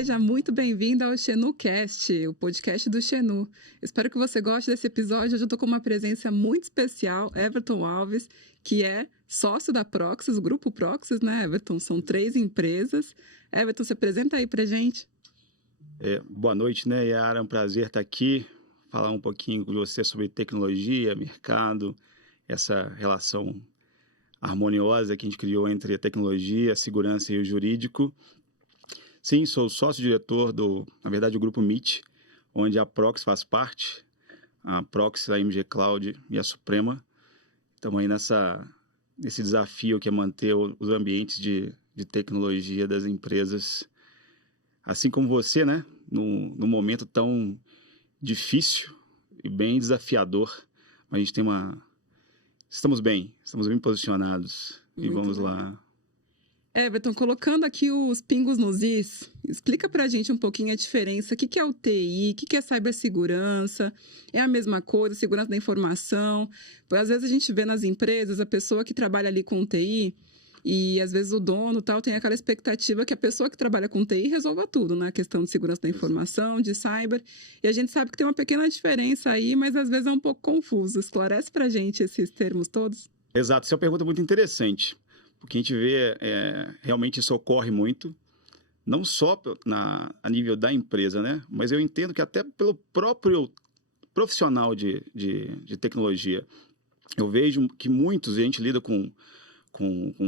Seja muito bem-vindo ao XenuCast, o podcast do Xenu. Espero que você goste desse episódio. Hoje eu estou com uma presença muito especial, Everton Alves, que é sócio da Proxys, o grupo Proxys, né, Everton? São 3 empresas. Everton, se apresenta aí pra gente. Boa noite, né, Yara? É um prazer estar aqui, falar um pouquinho com você sobre tecnologia, mercado, essa relação harmoniosa que a gente criou entre a tecnologia, a segurança e o jurídico. Sim, sou sócio-diretor na verdade, o grupo MIT, onde a Proxys faz parte, a Proxys, a MG Cloud e a Suprema. Estamos aí nesse desafio que é manter os ambientes de tecnologia das empresas, assim como você, né? Num momento tão difícil e bem desafiador, mas a gente tem estamos bem posicionados. Muito e vamos bem. lá. Everton, colocando aqui os pingos nos is, explica pra gente um pouquinho a diferença. O que é o TI? O que é cibersegurança? É a mesma coisa, segurança da informação? Às vezes a gente vê nas empresas a pessoa que trabalha ali com TI e às vezes o dono tal tem aquela expectativa que a pessoa que trabalha com TI resolva tudo, né? A questão de segurança da informação, de cyber. E a gente sabe que tem uma pequena diferença aí, mas às vezes é um pouco confuso. Esclarece pra gente esses termos todos? Exato, essa é uma pergunta muito interessante, porque a gente vê, realmente isso ocorre muito, não só a nível da empresa, né? Mas eu entendo que até pelo próprio profissional de tecnologia. Eu vejo que muitos, a gente lida com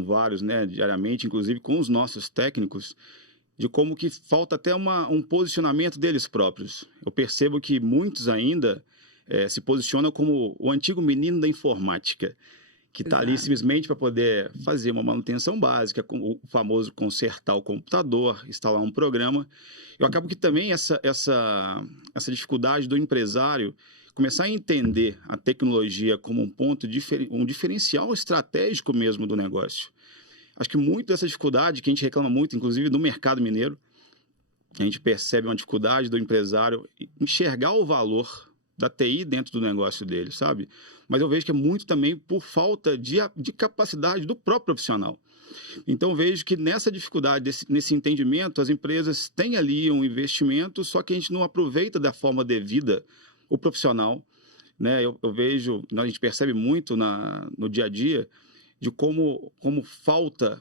vários, né, diariamente, inclusive com os nossos técnicos, de como que falta até um posicionamento deles próprios. Eu percebo que muitos ainda se posicionam como o antigo menino da informática, que está ali simplesmente para poder fazer uma manutenção básica, o famoso consertar o computador, instalar um programa. Eu acabo que também essa dificuldade do empresário começar a entender a tecnologia como um diferencial estratégico mesmo do negócio. Acho que muito dessa dificuldade que a gente reclama muito, inclusive no mercado mineiro, a gente percebe uma dificuldade do empresário enxergar o valor da TI dentro do negócio dele, sabe? Mas eu vejo que é muito também por falta de capacidade do próprio profissional. Então, vejo que nessa dificuldade, nesse entendimento, as empresas têm ali um investimento, só que a gente não aproveita da forma devida o profissional, né? Eu vejo, a gente percebe muito no dia a dia, de como falta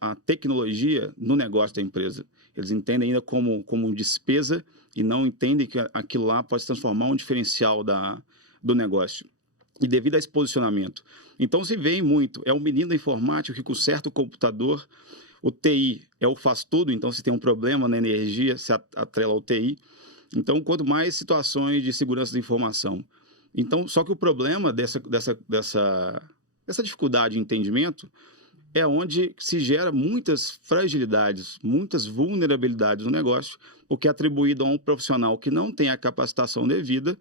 a tecnologia no negócio da empresa. Eles entendem ainda como despesa e não entendem que aquilo lá pode se transformar um diferencial do negócio. E devido a esse posicionamento. Então, se vê muito, é o menino da informática que conserta o computador, o TI é o faz tudo, então se tem um problema na energia, se atrela ao TI. Então, quanto mais situações de segurança da informação. Então, só que o problema dessa dificuldade de entendimento é onde se gera muitas fragilidades, muitas vulnerabilidades no negócio, porque é atribuído a um profissional que não tem a capacitação devida,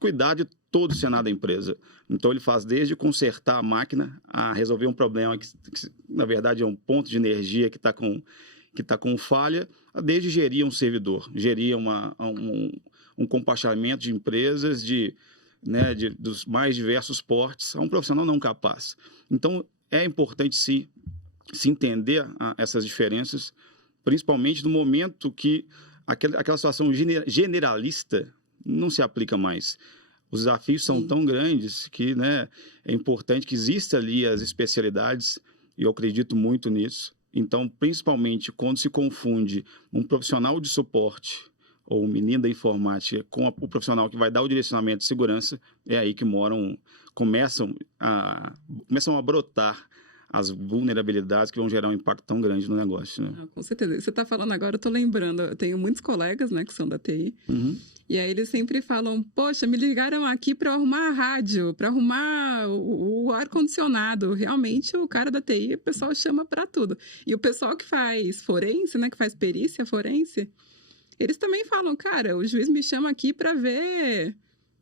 cuidar de todo o cenário da empresa. Então, ele faz desde consertar a máquina, a resolver um problema que na verdade, é um ponto de energia que está com falha, desde gerir um servidor, gerir um compartilhamento de empresas dos mais diversos portes, a um profissional não capaz. Então, é importante se entender essas diferenças, principalmente no momento que aquela situação generalista não se aplica mais. Os desafios são tão grandes que, né, é importante que exista ali as especialidades, e eu acredito muito nisso. Então, principalmente quando se confunde um profissional de suporte ou um menino da informática com o profissional que vai dar o direcionamento de segurança, é aí que começam a brotar as vulnerabilidades que vão gerar um impacto tão grande no negócio, né? Com certeza. Você está falando agora, eu estou lembrando, eu tenho muitos colegas, né, que são da TI, e aí eles sempre falam, poxa, me ligaram aqui para arrumar a rádio, para arrumar o ar-condicionado. Realmente, o cara da TI, o pessoal chama para tudo. E o pessoal que faz forense, né, que faz perícia forense, eles também falam, cara, o juiz me chama aqui para ver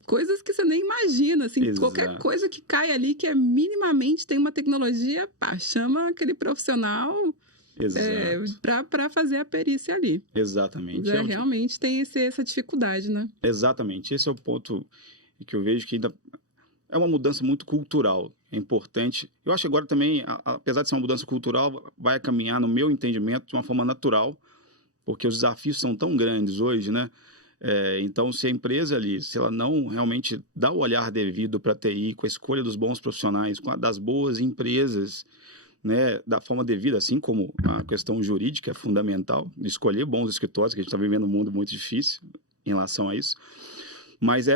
coisas que você nem imagina, assim, Exato. Qualquer coisa que cai ali que minimamente tem uma tecnologia, chama aquele profissional para fazer a perícia ali. Exatamente. Realmente tem essa dificuldade, né? Exatamente. Esse é o ponto que eu vejo que ainda é uma mudança muito cultural. É importante. Eu acho que agora também, apesar de ser uma mudança cultural, vai caminhar, no meu entendimento, de uma forma natural, porque os desafios são tão grandes hoje, né? Então, se a empresa ali, se ela não realmente dá o olhar devido para a TI, com a escolha dos bons profissionais, das boas empresas, né, da forma devida, assim como a questão jurídica é fundamental, de escolher bons escritórios, que a gente está vivendo um mundo muito difícil em relação a isso. Mas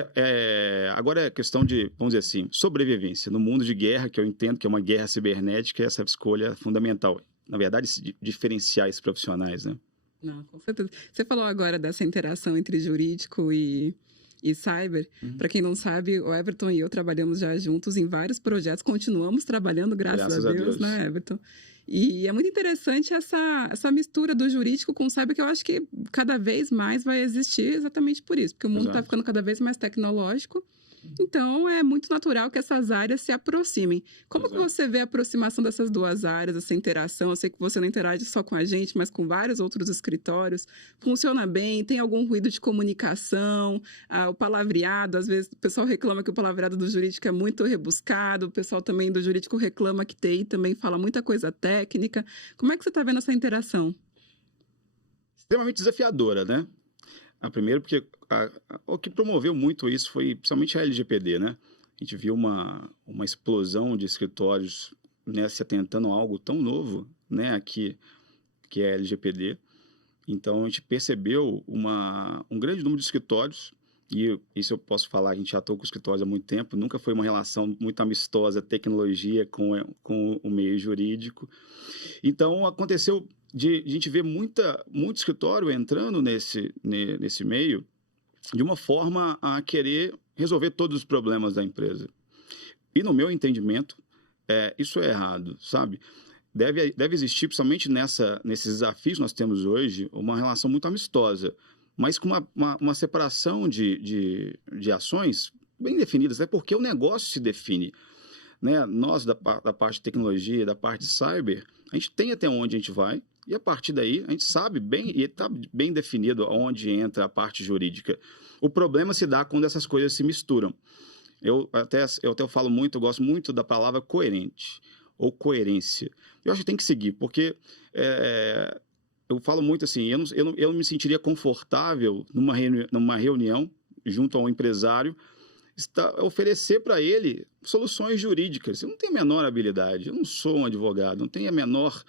agora é questão de, vamos dizer assim, sobrevivência. No mundo de guerra, que eu entendo que é uma guerra cibernética, essa escolha é fundamental. Na verdade, diferenciar esses profissionais, né? Não, com certeza. Você falou agora dessa interação entre jurídico e cyber. Para quem não sabe, o Everton e eu trabalhamos já juntos em vários projetos, continuamos trabalhando, graças a Deus, né, Everton? E é muito interessante essa mistura do jurídico com o cyber, que eu acho que cada vez mais vai existir exatamente por isso, porque o mundo está ficando cada vez mais tecnológico. Então, é muito natural que essas áreas se aproximem. Como que você vê a aproximação dessas duas áreas, essa interação? Eu sei que você não interage só com a gente, mas com vários outros escritórios. Funciona bem? Tem algum ruído de comunicação? O palavreado, às vezes o pessoal reclama que o palavreado do jurídico é muito rebuscado, o pessoal também do jurídico reclama que TI também fala muita coisa técnica. Como é que você está vendo essa interação? Extremamente desafiadora, né? Primeiro, porque o que promoveu muito isso foi principalmente a LGPD, né? A gente viu uma explosão de escritórios, né, se atentando a algo tão novo, né, aqui, que é a LGPD. Então, a gente percebeu um grande número de escritórios, e isso eu posso falar, a gente já atua com escritórios há muito tempo, nunca foi uma relação muito amistosa, tecnologia com o meio jurídico. Então, aconteceu de a gente ver muito escritório entrando nesse meio de uma forma a querer resolver todos os problemas da empresa. E, no meu entendimento, isso é errado, sabe? Deve existir, principalmente nesses desafios que nós temos hoje, uma relação muito amistosa, mas com uma separação de ações bem definidas, até porque o negócio se define. Né? Nós, da parte de tecnologia, da parte de cyber, a gente tem até onde a gente vai, e a partir daí a gente sabe bem, e está bem definido onde entra a parte jurídica. O problema se dá quando essas coisas se misturam. Eu até falo muito, eu gosto muito da palavra coerente, ou coerência. Eu acho que tem que seguir, porque eu falo muito assim, eu não me sentiria confortável numa reunião junto a um empresário, oferecer para ele soluções jurídicas. Eu não tenho a menor habilidade, eu não sou um advogado, não tenho a menor,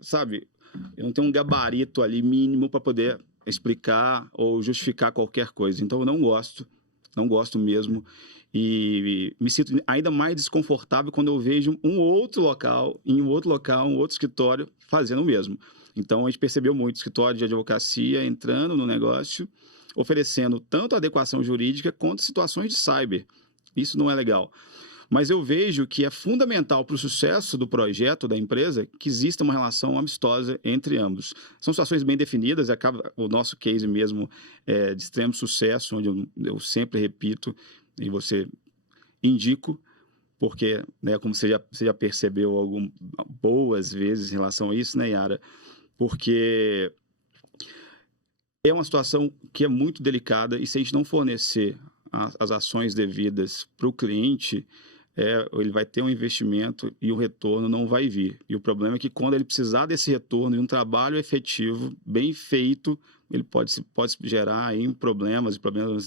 sabe, eu não tenho um gabarito ali mínimo para poder explicar ou justificar qualquer coisa. Então, eu não gosto mesmo, e me sinto ainda mais desconfortável quando eu vejo um outro escritório fazendo o mesmo. Então, a gente percebeu muito escritório de advocacia entrando no negócio, oferecendo tanto adequação jurídica quanto situações de cyber. Isso não é legal. Mas eu vejo que é fundamental para o sucesso do projeto da empresa que exista uma relação amistosa entre ambos. São situações bem definidas, o nosso case mesmo é de extremo sucesso, onde eu sempre repito e você indico, porque, né, como você já percebeu boas vezes em relação a isso, né, Yara? Porque é uma situação que é muito delicada, e se a gente não fornecer as ações devidas para o cliente, ele vai ter um investimento e o retorno não vai vir. E o problema é que quando ele precisar desse retorno de um trabalho efetivo, bem feito, ele pode gerar aí problemas,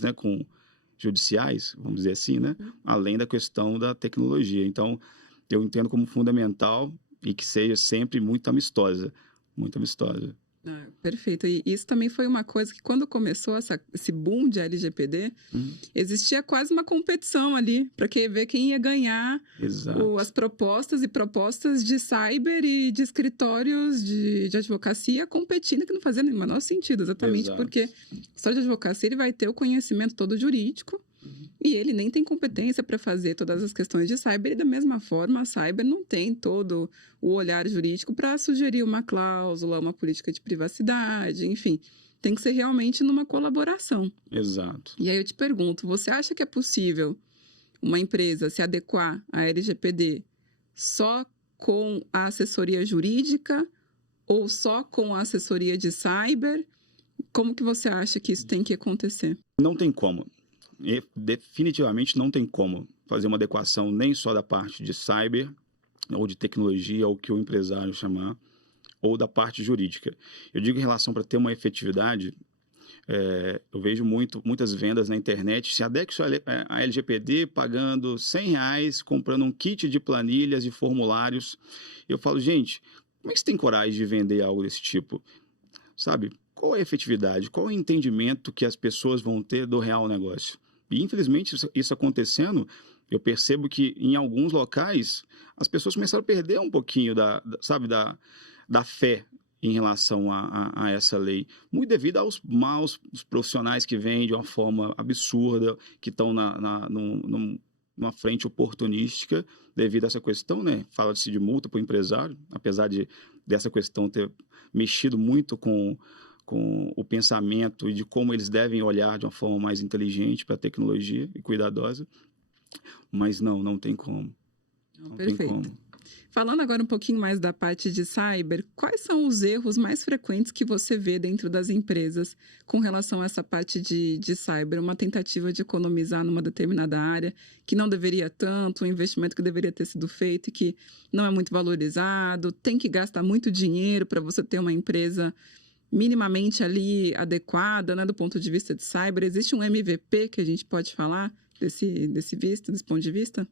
né, com judiciais, vamos dizer assim, né? Além da questão da tecnologia. Então, eu entendo como fundamental e que seja sempre muito amistosa. Muito amistosa. Perfeito. E isso também foi uma coisa que, quando começou esse boom de LGPD, existia quase uma competição ali para ver quem ia ganhar as propostas de cyber e de escritórios de advocacia competindo, que não fazia o menor sentido, exatamente porque o escritório de advocacia ele vai ter o conhecimento todo jurídico, e ele nem tem competência para fazer todas as questões de cyber, e da mesma forma a cyber não tem todo o olhar jurídico para sugerir uma cláusula, uma política de privacidade, enfim. Tem que ser realmente numa colaboração. Exato. E aí eu te pergunto, você acha que é possível uma empresa se adequar à LGPD só com a assessoria jurídica ou só com a assessoria de cyber? Como que você acha que isso tem que acontecer? Não tem como. Definitivamente não tem como fazer uma adequação nem só da parte de cyber ou de tecnologia, ou o que o empresário chamar, ou da parte jurídica. Eu digo em relação para ter uma efetividade, eu vejo muitas vendas na internet, se adequa a LGPD pagando R$100, comprando um kit de planilhas e formulários. Eu falo, gente, como é que você tem coragem de vender algo desse tipo? Sabe? Qual é a efetividade? Qual é o entendimento que as pessoas vão ter do real negócio? E, infelizmente, isso acontecendo, eu percebo que, em alguns locais, as pessoas começaram a perder um pouquinho da fé em relação a essa lei, muito devido aos maus profissionais que vêm de uma forma absurda, que estão numa frente oportunística devido a essa questão, né? Fala-se de multa para o empresário, apesar dessa questão ter mexido muito com o pensamento e de como eles devem olhar de uma forma mais inteligente para a tecnologia e cuidadosa, mas não tem como. Não Perfeito. tem como. Falando agora um pouquinho mais da parte de cyber, quais são os erros mais frequentes que você vê dentro das empresas com relação a essa parte de cyber? Uma tentativa de economizar numa determinada área que não deveria tanto, um investimento que deveria ter sido feito e que não é muito valorizado, tem que gastar muito dinheiro para você ter uma empresa minimamente ali adequada, né, do ponto de vista de cyber. Existe um MVP que a gente pode falar desse ponto de vista?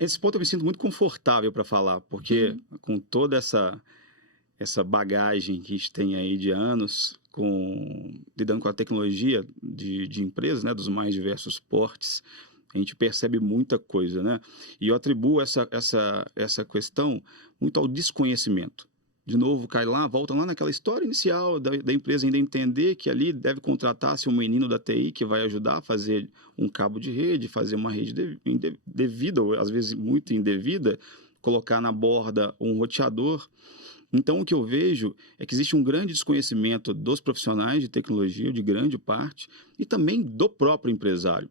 Esse ponto eu me sinto muito confortável para falar, porque com toda essa bagagem que a gente tem aí de anos, lidando com a tecnologia de empresas, né, dos mais diversos portes, a gente percebe muita coisa, né? E eu atribuo essa questão muito ao desconhecimento. De novo, volta lá naquela história inicial da empresa ainda entender que ali deve contratar-se um menino da TI que vai ajudar a fazer um cabo de rede, fazer uma rede devida, ou às vezes muito indevida, colocar na borda um roteador. Então, o que eu vejo é que existe um grande desconhecimento dos profissionais de tecnologia, de grande parte, e também do próprio empresário.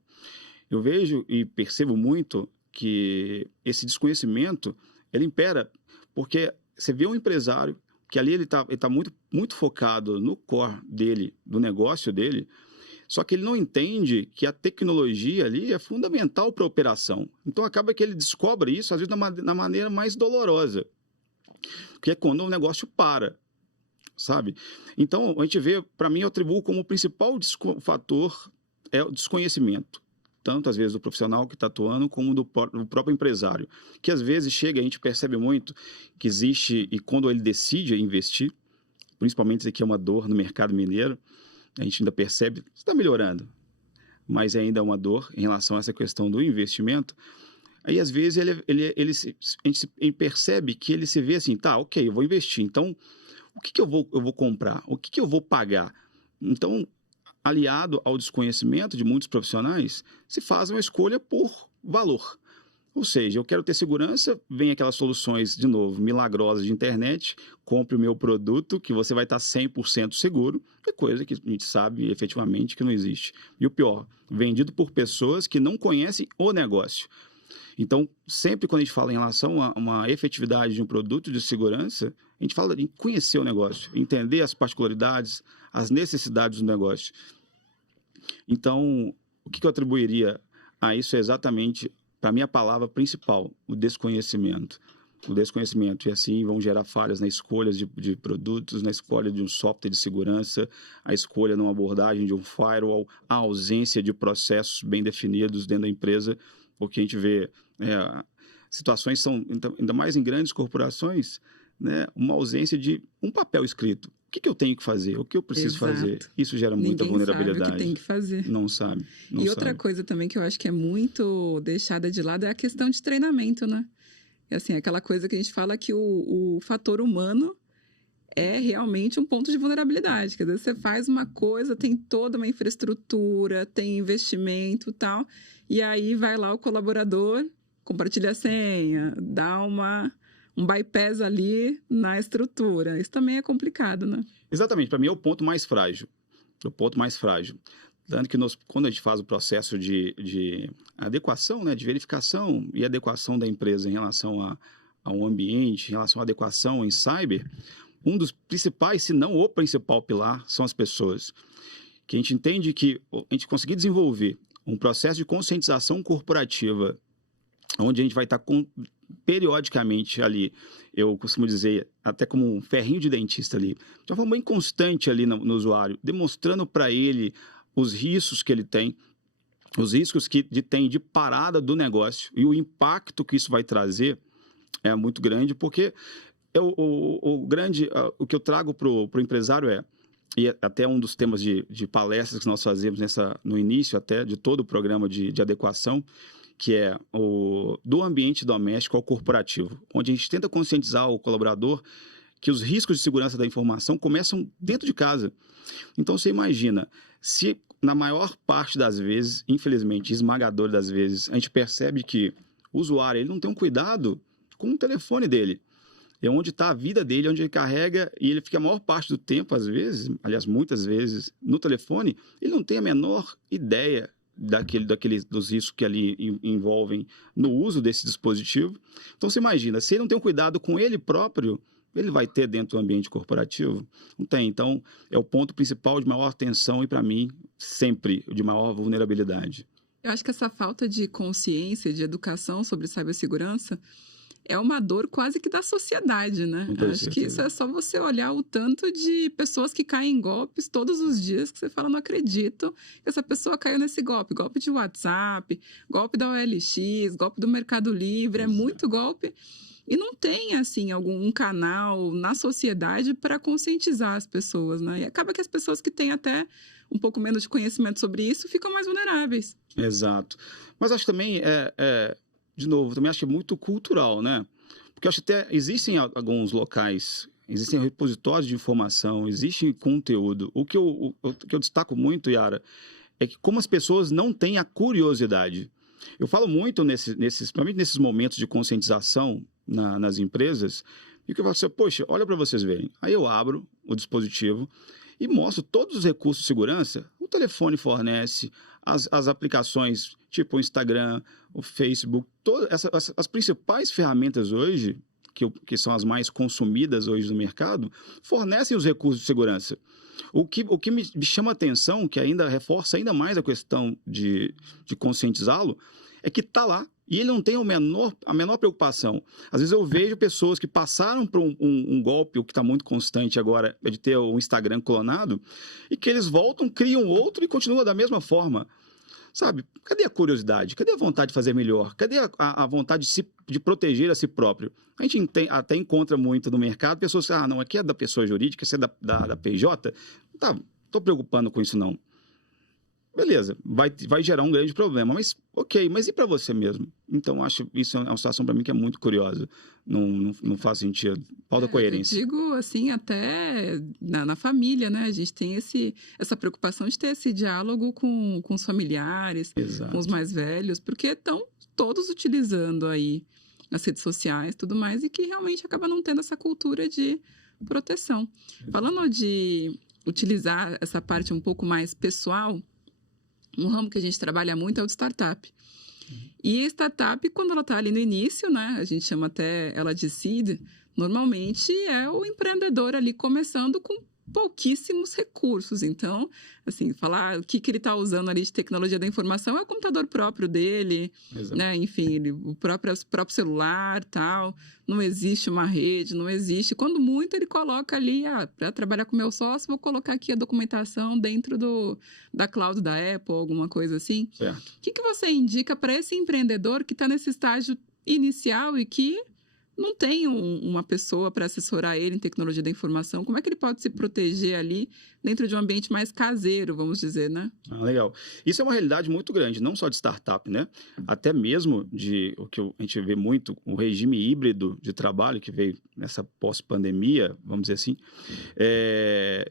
Eu vejo e percebo muito que esse desconhecimento, ele impera, porque você vê um empresário que ali ele tá muito, muito focado no core dele, do negócio dele, só que ele não entende que a tecnologia ali é fundamental para a operação. Então, acaba que ele descobre isso, às vezes, na maneira mais dolorosa, que é quando o negócio para, sabe? Então, a gente vê, para mim, eu atribuo como o principal fator é o desconhecimento. Tanto, às vezes, do profissional que está atuando, como do próprio empresário. Que, às vezes, a gente percebe muito que existe, e quando ele decide investir, principalmente isso aqui é uma dor no mercado mineiro, a gente ainda percebe, está melhorando, mas ainda é uma dor em relação a essa questão do investimento. Aí, às vezes, a gente percebe que ele se vê assim, tá, ok, eu vou investir, então, o que eu vou comprar? O que eu vou pagar? Então, aliado ao desconhecimento de muitos profissionais, se faz uma escolha por valor. Ou seja, eu quero ter segurança, vem aquelas soluções, de novo, milagrosas de internet, compre o meu produto, que você vai estar 100% seguro, é coisa que a gente sabe efetivamente que não existe. E o pior, vendido por pessoas que não conhecem o negócio. Então, sempre quando a gente fala em relação a uma efetividade de um produto de segurança, a gente fala em conhecer o negócio, entender as particularidades, as necessidades do negócio. Então, o que eu atribuiria a isso é exatamente, para mim, a palavra principal, o desconhecimento. O desconhecimento, e assim vão gerar falhas na escolha de produtos, na escolha de um software de segurança, a escolha numa abordagem de um firewall, a ausência de processos bem definidos dentro da empresa, porque a gente vê situações são, ainda mais em grandes corporações, né, uma ausência de um papel escrito. O que eu tenho que fazer? O que eu preciso fazer? Isso gera muita vulnerabilidade. Ninguém sabe o que tem que fazer. Não sabe. E outra coisa também que eu acho que é muito deixada de lado é a questão de treinamento, né? É assim, aquela coisa que a gente fala que o fator humano é realmente um ponto de vulnerabilidade. Quer dizer, você faz uma coisa, tem toda uma infraestrutura, tem investimento e tal, e aí vai lá o colaborador, compartilha a senha, dá um bypass ali na estrutura. Isso também é complicado, né? Exatamente. Para mim é o ponto mais frágil. O ponto mais frágil. Tanto que quando a gente faz o processo de adequação, né, de verificação e adequação da empresa em relação a um ambiente, em relação à adequação em cyber, um dos principais, se não o principal pilar, são as pessoas. Que a gente entende que a gente conseguir desenvolver um processo de conscientização corporativa, onde a gente vai estar periodicamente ali, eu costumo dizer, até como um ferrinho de dentista ali, de uma forma bem constante ali no usuário, demonstrando para ele os riscos que ele tem, os riscos que tem de parada do negócio e o impacto que isso vai trazer é muito grande, porque o que eu trago para o empresário e até um dos temas de palestras que nós fazemos no início até de todo o programa de adequação, que é do ambiente doméstico ao corporativo, onde a gente tenta conscientizar o colaborador que os riscos de segurança da informação começam dentro de casa. Então, você imagina, se na maior parte das vezes, infelizmente, esmagadora das vezes, a gente percebe que o usuário ele não tem um cuidado com o telefone dele. É onde está a vida dele, onde ele carrega e ele fica a maior parte do tempo, às vezes, aliás, muitas vezes, no telefone, ele não tem a menor ideia dos riscos que ali envolvem no uso desse dispositivo. Então, você imagina, se ele não tem um cuidado com ele próprio, ele vai ter dentro do ambiente corporativo? Não tem. Então, é o ponto principal de maior tensão e, para mim, sempre de maior vulnerabilidade. Eu acho que essa falta de consciência, de educação sobre cibersegurança é uma dor quase que da sociedade, né? Acho que isso é só você olhar o tanto de pessoas que caem em golpes todos os dias, que você fala, não acredito que essa pessoa caiu nesse golpe. Golpe de WhatsApp, golpe da OLX, golpe do Mercado Livre, é muito golpe. E não tem, assim, algum canal na sociedade para conscientizar as pessoas, né? E acaba que as pessoas que têm até um pouco menos de conhecimento sobre isso ficam mais vulneráveis. Exato. Mas acho também, de novo, também acho que é muito cultural, né? Porque acho que até existem alguns locais, existem repositórios de informação, existe conteúdo. O que eu destaco muito, Yara, é que como as pessoas não têm a curiosidade. Eu falo muito principalmente nesses momentos de conscientização nas empresas, e que eu falo assim, poxa, olha para vocês verem. Aí eu abro o dispositivo e mostro todos os recursos de segurança. O telefone fornece, as aplicações tipo o Instagram, o Facebook, todas as principais ferramentas hoje, que são as mais consumidas hoje no mercado, fornecem os recursos de segurança. O que me chama a atenção, que ainda reforça ainda mais a questão de conscientizá-lo, é que está lá e ele não tem a menor preocupação. Às vezes eu vejo pessoas que passaram por um golpe, o que está muito constante agora é de ter o Instagram clonado, e que eles voltam, criam outro e continuam da mesma forma. Sabe? Cadê a curiosidade? Cadê a vontade de fazer melhor? Cadê a vontade de proteger a si próprio? A gente até encontra muito no mercado pessoas que, não, aqui é da pessoa jurídica, isso é da PJ. Tá, não estou preocupando com isso não. Beleza, vai gerar um grande problema, mas ok, mas e para você mesmo? Então, acho isso é uma situação para mim que é muito curiosa, não faz sentido, falta coerência. Eu digo assim, até na família, né? A gente tem essa preocupação de ter esse diálogo com os familiares, Exato. Com os mais velhos, porque estão todos utilizando aí as redes sociais e tudo mais, e que realmente acaba não tendo essa cultura de proteção. Falando de utilizar essa parte um pouco mais pessoal, um ramo que a gente trabalha muito é o de startup. E startup, quando ela está ali no início, né, a gente chama até ela de seed, normalmente é o empreendedor ali começando com pouquíssimos recursos. Então, assim, falar o que ele está usando ali de tecnologia da informação é o computador próprio dele, né? Enfim, o próprio celular, tal. Não existe uma rede, não existe. Quando muito, ele coloca ali, para trabalhar com o meu sócio, vou colocar aqui a documentação dentro da cloud da Apple, alguma coisa assim. Certo. O que você indica para esse empreendedor que está nesse estágio inicial e que não tem uma pessoa para assessorar ele em tecnologia da informação? Como é que ele pode se proteger ali dentro de um ambiente mais caseiro, vamos dizer, né? Legal. Isso é uma realidade muito grande, não só de startup, né? Até mesmo o que a gente vê muito, o regime híbrido de trabalho que veio nessa pós-pandemia, vamos dizer assim,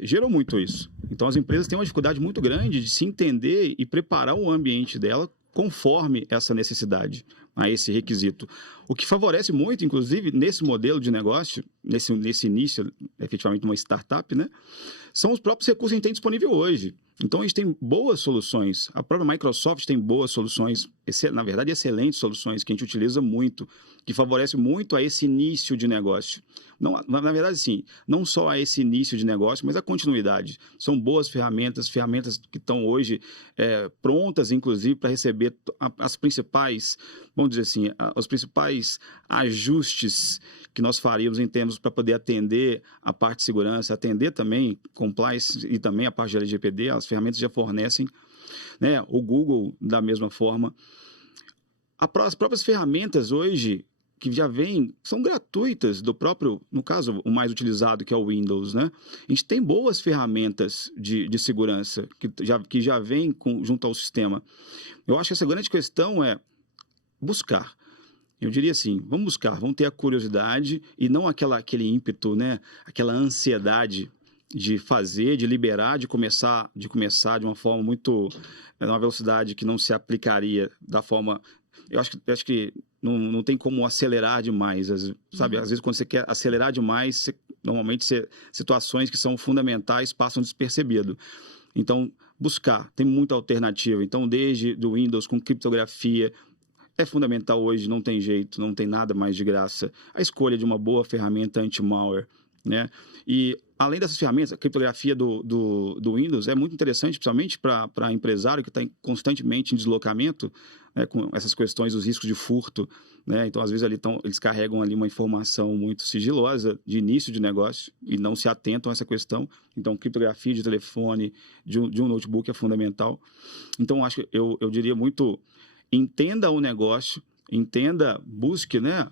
gerou muito isso. Então, as empresas têm uma dificuldade muito grande de se entender e preparar o ambiente dela conforme essa necessidade, a esse requisito. O que favorece muito, inclusive, nesse modelo de negócio, nesse início, efetivamente, de uma startup, né, são os próprios recursos que a gente tem disponível hoje. Então, a gente tem boas soluções. A própria Microsoft tem boas soluções, na verdade, excelentes soluções que a gente utiliza muito, que favorece muito a esse início de negócio. Não, na verdade, sim, não só a esse início de negócio, mas a continuidade. São boas ferramentas que estão hoje prontas, inclusive, para receber as principais, vamos dizer assim, os principais ajustes que nós faríamos em termos para poder atender a parte de segurança, atender também compliance e também a parte de LGPD. As ferramentas já fornecem, né? O Google, da mesma forma. As próprias ferramentas hoje que já vêm, são gratuitas do próprio, no caso, o mais utilizado, que é o Windows, né? A gente tem boas ferramentas de segurança que já vêm junto ao sistema. Eu acho que essa grande questão é buscar. Eu diria assim, vamos buscar, vamos ter a curiosidade e não aquele ímpeto, né? Aquela ansiedade de fazer, de liberar, de começar de uma forma muito, numa velocidade que não se aplicaria da forma... Eu acho que não tem como acelerar demais, sabe? Às vezes, quando você quer acelerar demais, normalmente situações que são fundamentais passam despercebido. Então, buscar, tem muita alternativa. Então, desde do Windows com criptografia, é fundamental hoje, não tem jeito, não tem nada mais de graça. A escolha de uma boa ferramenta anti-malware, né? E, além dessas ferramentas, a criptografia do Windows é muito interessante, principalmente para empresário que está constantemente em deslocamento, né, com essas questões dos riscos de furto, né? Então, às vezes, eles carregam ali uma informação muito sigilosa de início de negócio e não se atentam a essa questão. Então, criptografia de telefone, de um notebook é fundamental. Então, eu diria muito, entenda o negócio, busque, né?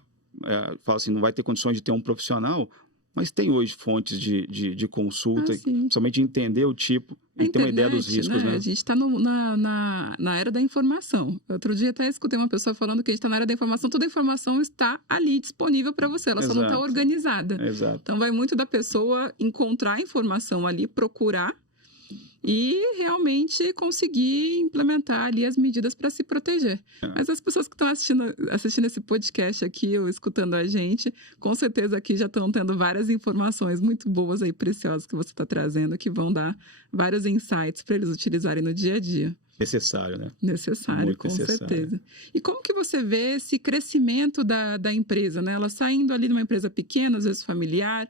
Fala assim, não vai ter condições de ter um profissional, mas tem hoje fontes de consulta, somente entender o tipo e ter uma ideia dos riscos, né? A gente está na era da informação. Outro dia até escutei uma pessoa falando que a gente está na era da informação, toda a informação está ali disponível para você, ela só não está organizada. Exato. Então vai muito da pessoa encontrar a informação ali, procurar e realmente conseguir implementar ali as medidas para se proteger. Mas as pessoas que estão assistindo esse podcast aqui ou escutando a gente, com certeza aqui já estão tendo várias informações muito boas aí, preciosas que você está trazendo, que vão dar vários insights para eles utilizarem no dia a dia. Necessário, né? Necessário, muito com certeza. E como que você vê esse crescimento da empresa, né? Ela saindo ali de uma empresa pequena, às vezes familiar,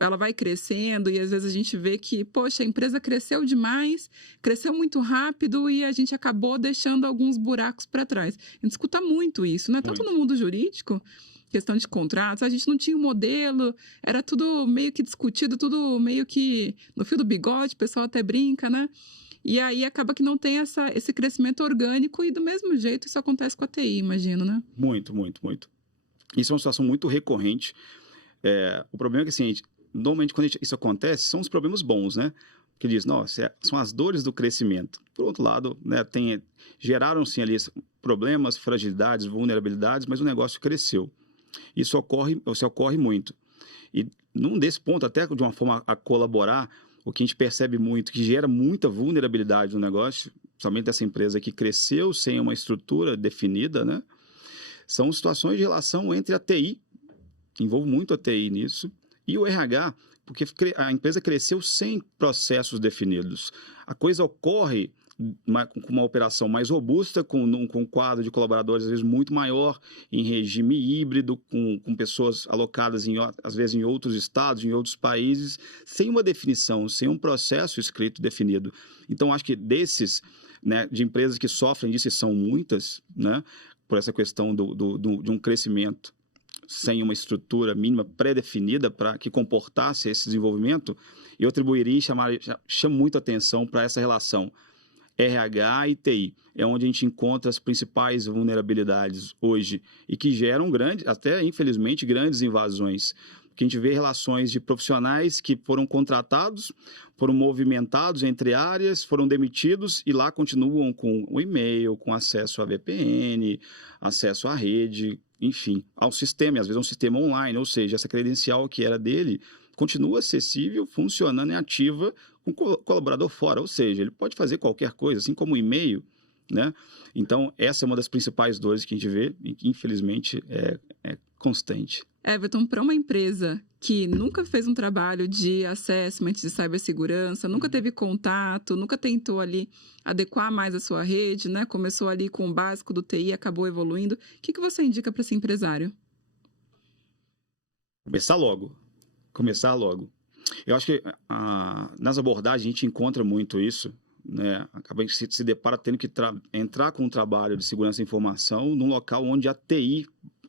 ela vai crescendo e às vezes a gente vê que, poxa, a empresa cresceu demais, cresceu muito rápido e a gente acabou deixando alguns buracos para trás. A gente escuta muito isso, né? Tanto no mundo jurídico, questão de contratos, a gente não tinha um modelo, era tudo meio que discutido, tudo meio que no fio do bigode, o pessoal até brinca, né? E aí acaba que não tem esse crescimento orgânico e do mesmo jeito isso acontece com a TI, imagino, né? Muito, muito, muito. Isso é uma situação muito recorrente. O problema é que, assim, normalmente, quando isso acontece, são os problemas bons, né? Que diz, nossa, são as dores do crescimento. Por outro lado, né, geraram-se ali problemas, fragilidades, vulnerabilidades, mas o negócio cresceu. Isso ocorre muito. E num desse ponto, até de uma forma a colaborar, o que a gente percebe muito, que gera muita vulnerabilidade no negócio, principalmente dessa empresa que cresceu sem uma estrutura definida, né? São situações de relação entre a TI, envolve muito a TI nisso, e o RH, porque a empresa cresceu sem processos definidos. A coisa ocorre com uma operação mais robusta, com um quadro de colaboradores, às vezes, muito maior, em regime híbrido, com pessoas alocadas, às vezes, em outros estados, em outros países, sem uma definição, sem um processo escrito definido. Então, acho que né, de empresas que sofrem disso, e são muitas, né, por essa questão de um crescimento sem uma estrutura mínima pré-definida para que comportasse esse desenvolvimento, eu atribuiria e chamo muito atenção para essa relação RH e TI. É onde a gente encontra as principais vulnerabilidades hoje e que geram até infelizmente, grandes invasões. Que a gente vê relações de profissionais que foram contratados, foram movimentados entre áreas, foram demitidos e lá continuam com o e-mail, com acesso a VPN, acesso à rede, enfim, ao sistema, e às vezes é um sistema online, ou seja, essa credencial que era dele continua acessível, funcionando e ativa com o colaborador fora, ou seja, ele pode fazer qualquer coisa, assim como o e-mail, né? Então, essa é uma das principais dores que a gente vê e que, infelizmente, é constante. Everton, para uma empresa que nunca fez um trabalho de assessment de cibersegurança, nunca teve contato, nunca tentou ali adequar mais a sua rede, né? Começou ali com o básico do TI, acabou evoluindo. O que que você indica para esse empresário? Começar logo. Começar logo. Eu acho que nas abordagens a gente encontra muito isso, né? Acaba que se depara tendo que entrar com um trabalho de segurança da informação num local onde a TI,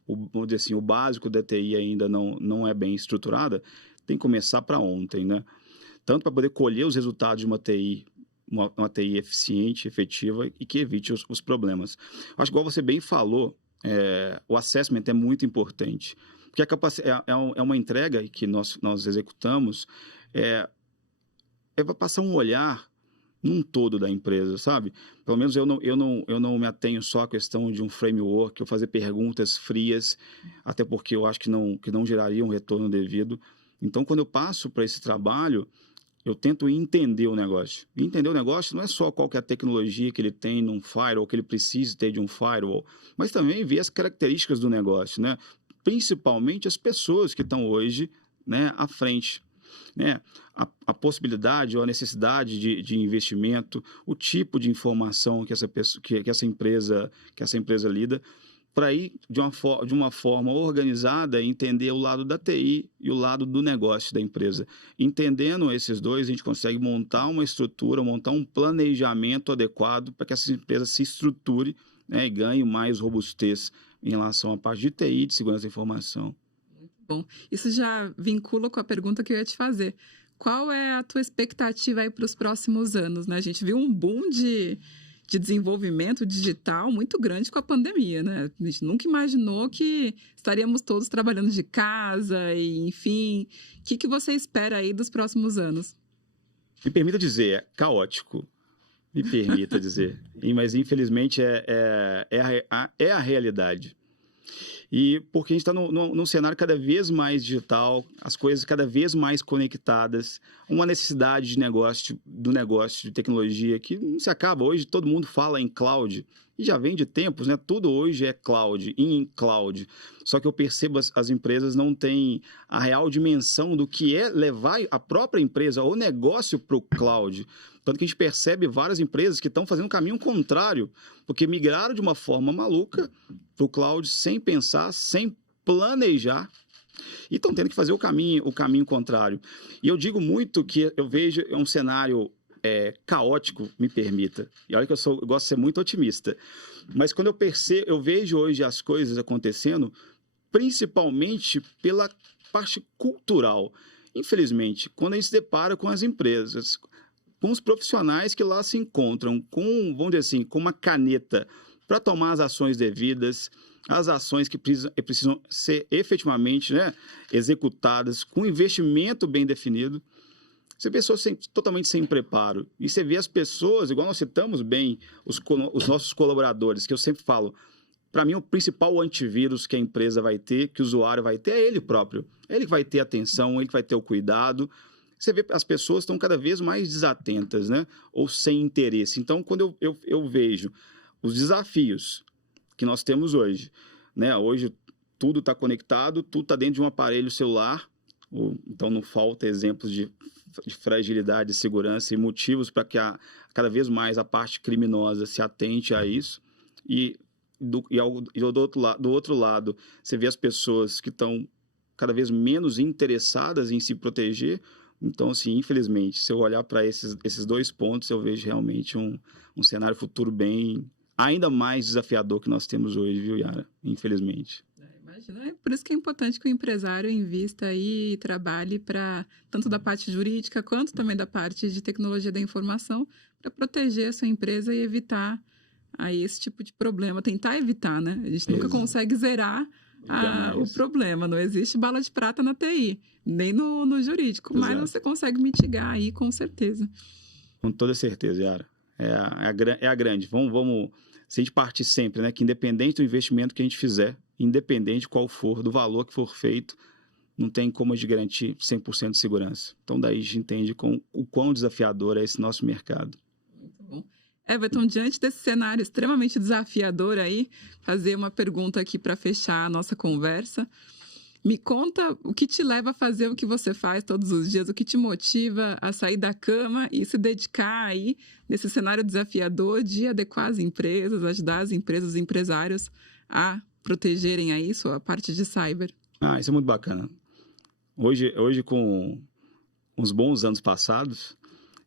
vamos dizer assim, o básico da TI ainda não é bem estruturada, tem que começar para ontem, né? Tanto para poder colher os resultados de uma TI, uma TI eficiente, efetiva e que evite os problemas. Acho que, igual você bem falou, o assessment é muito importante. Porque é uma entrega que nós executamos, para passar um olhar num todo da empresa, sabe? Pelo menos eu não me atenho só à questão de um framework, eu fazer perguntas frias, até porque eu acho que não geraria um retorno devido. Então, quando eu passo para esse trabalho, eu tento entender o negócio. E entender o negócio não é só qual que é a tecnologia que ele tem num firewall, que ele precisa ter de um firewall, mas também ver as características do negócio, né? Principalmente as pessoas que estão hoje, né, à frente, né? A possibilidade ou a necessidade de investimento, o tipo de informação que essa empresa lida, para ir de uma forma organizada e entender o lado da TI e o lado do negócio da empresa. Entendendo esses dois, a gente consegue montar uma estrutura, montar um planejamento adequado para que essa empresa se estruture, né, e ganhe mais robustez em relação à parte de TI, de segurança da informação. Bom, isso já vincula com a pergunta que eu ia te fazer. Qual é a tua expectativa aí para os próximos anos, né? A gente viu um boom de desenvolvimento digital muito grande com a pandemia, né? A gente nunca imaginou que estaríamos todos trabalhando de casa e, enfim. O que você espera aí dos próximos anos? Me permita dizer, é caótico. Me permita dizer. Mas, infelizmente, é a realidade. E porque a gente está num cenário cada vez mais digital, as coisas cada vez mais conectadas, uma necessidade do negócio de tecnologia que não se acaba. Hoje todo mundo fala em cloud, e já vem de tempos, né? Tudo hoje é cloud, em cloud. Só que eu percebo as empresas não têm a real dimensão do que é levar a própria empresa ou negócio para o cloud. Tanto que a gente percebe várias empresas que estão fazendo um caminho contrário, porque migraram de uma forma maluca para o cloud sem pensar, sem planejar, e estão tendo que fazer o caminho contrário. E eu digo muito que eu vejo um cenário caótico, me permita. E olha que eu gosto de ser muito otimista. Mas quando eu vejo hoje as coisas acontecendo, principalmente pela parte cultural. Infelizmente, quando a gente se depara com as empresas, com os profissionais que lá se encontram, vamos dizer assim, com uma caneta para tomar as ações devidas, as ações que precisam ser efetivamente, né, executadas, com investimento bem definido. Você vê pessoas totalmente sem preparo. E você vê as pessoas, igual nós citamos bem, os nossos colaboradores, que eu sempre falo, para mim o principal antivírus que a empresa vai ter, que o usuário vai ter, é ele próprio. Ele que vai ter atenção, ele que vai ter o cuidado. Você vê as pessoas estão cada vez mais desatentas, né? Ou sem interesse. Então, quando eu vejo os desafios que nós temos hoje, né? Hoje tudo está conectado, tudo está dentro de um aparelho celular, então não falta exemplos de fragilidade, de segurança e motivos para que cada vez mais a parte criminosa se atente a isso. Do outro lado, você vê as pessoas que estão cada vez menos interessadas em se proteger. Então, assim, infelizmente, se eu olhar para esses dois pontos, eu vejo realmente um cenário futuro ainda mais desafiador que nós temos hoje, viu, Yara? Infelizmente. Imagina, é por isso que é importante que o empresário invista aí e trabalhe para tanto da parte jurídica quanto também da parte de tecnologia da informação para proteger a sua empresa e evitar aí esse tipo de problema, tentar evitar, né? A gente nunca consegue zerar o problema, não existe bala de prata na TI, nem no jurídico, mas você consegue mitigar aí com certeza. Com toda certeza, Yara. É a grande. Vamos, se a gente partir sempre, né, que independente do investimento que a gente fizer, independente qual for, do valor que for feito, não tem como a gente garantir 100% de segurança. Então, daí a gente entende o quão desafiador é esse nosso mercado. Muito bom. Everton, diante desse cenário extremamente desafiador aí, fazer uma pergunta aqui para fechar a nossa conversa. Me conta o que te leva a fazer o que você faz todos os dias, o que te motiva a sair da cama e se dedicar aí nesse cenário desafiador de adequar as empresas, ajudar as empresas, os empresários a protegerem aí sua parte de cyber. Isso é muito bacana. Hoje com uns bons anos passados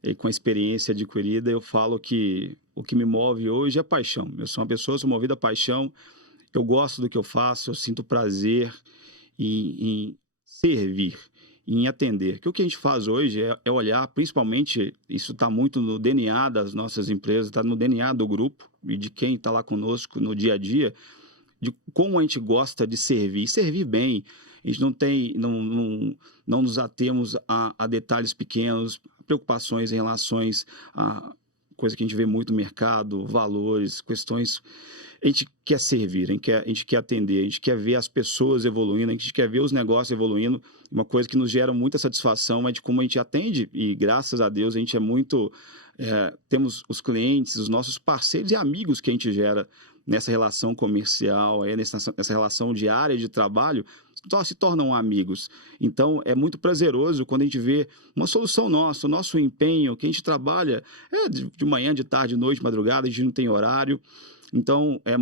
e com a experiência adquirida, eu falo que o que me move hoje é paixão. Eu sou uma pessoa, sou movido a paixão, eu gosto do que eu faço, eu sinto prazer em servir, em atender. Que o que a gente faz hoje é olhar, principalmente, isso está muito no DNA das nossas empresas, está no DNA do grupo e de quem está lá conosco no dia a dia, de como a gente gosta de servir, e servir bem. A gente não nos atemos a detalhes pequenos, preocupações em relações a coisa que a gente vê muito no mercado, valores, questões. A gente quer servir, a gente quer atender, a gente quer ver as pessoas evoluindo, a gente quer ver os negócios evoluindo. Uma coisa que nos gera muita satisfação é de como a gente atende, e graças a Deus a gente é muito... temos os clientes, os nossos parceiros e amigos que a gente gera nessa relação comercial, nessa relação diária de trabalho, se tornam amigos. Então, é muito prazeroso quando a gente vê uma solução nossa, o nosso empenho, que a gente trabalha de manhã, de tarde, de noite, de madrugada, a gente não tem horário. Então, é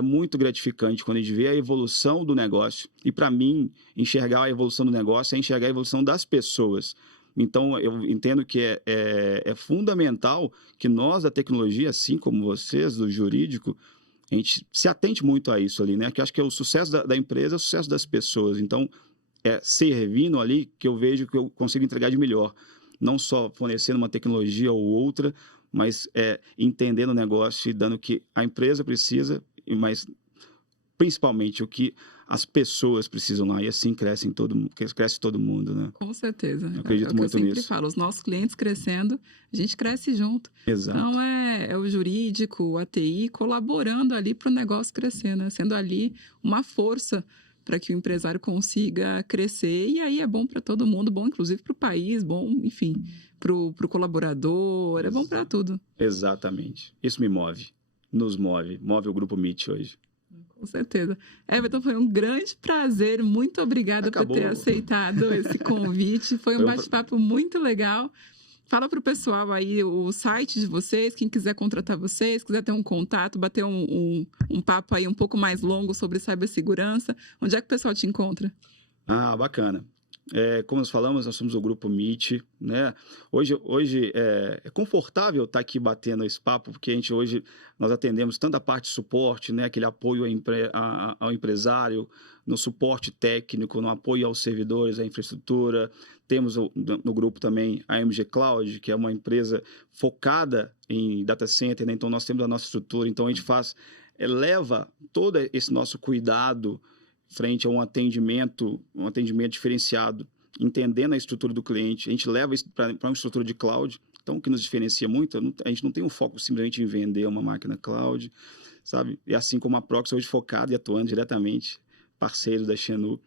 muito gratificante quando a gente vê a evolução do negócio. E, para mim, enxergar a evolução do negócio é enxergar a evolução das pessoas. Então, eu entendo que é fundamental que nós, da tecnologia, assim como vocês, do jurídico, a gente se atente muito a isso ali, né? Que eu acho que é o sucesso da empresa, é o sucesso das pessoas. Então, servindo ali que eu vejo que eu consigo entregar de melhor. Não só fornecendo uma tecnologia ou outra, mas entendendo o negócio e dando o que a empresa precisa, mas principalmente o que as pessoas precisam lá. E assim cresce todo mundo, né? Com certeza. Eu acredito muito nisso. Eu sempre falo, os nossos clientes crescendo, a gente cresce junto. Exato. Então, é o jurídico, a TI, colaborando ali para o negócio crescer, né? Sendo ali uma força para que o empresário consiga crescer. E aí é bom para todo mundo, bom inclusive para o país, bom, enfim, para o colaborador, é bom para tudo. Exatamente. Isso me move, nos move o Grupo MIT hoje. Com certeza. Everton, foi um grande prazer. Muito obrigada por ter aceitado esse convite. Foi um bate-papo muito legal. Fala para o pessoal aí o site de vocês, quem quiser contratar vocês, quiser ter um contato, bater um papo aí um pouco mais longo sobre cibersegurança. Onde é que o pessoal te encontra? Bacana. Como nós falamos, nós somos o Grupo MIT, né? Hoje é confortável estar aqui batendo esse papo, porque hoje nós atendemos tanto a parte de suporte, né? Aquele apoio ao empresário, no suporte técnico, no apoio aos servidores, à infraestrutura. Temos no grupo também a MG Cloud, que é uma empresa focada em data center, né? Então nós temos a nossa estrutura, então a gente leva todo esse nosso cuidado frente a um atendimento diferenciado, entendendo a estrutura do cliente. A gente leva isso para uma estrutura de cloud. Então, o que nos diferencia muito, a gente não tem um foco simplesmente em vender uma máquina cloud, sabe? E assim como a Proxy hoje focada e atuando diretamente, parceiros da Xenu,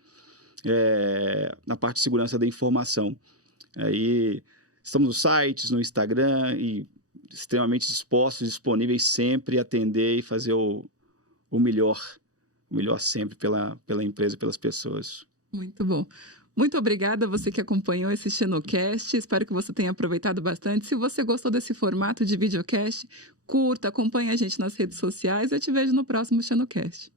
na parte de segurança da informação. Aí, estamos nos sites, no Instagram, e extremamente disponíveis sempre a atender e fazer o melhor sempre pela empresa e pelas pessoas. Muito bom. Muito obrigada a você que acompanhou esse Xenocast. Espero que você tenha aproveitado bastante. Se você gostou desse formato de videocast, curta, acompanhe a gente nas redes sociais. Eu te vejo no próximo Xenocast.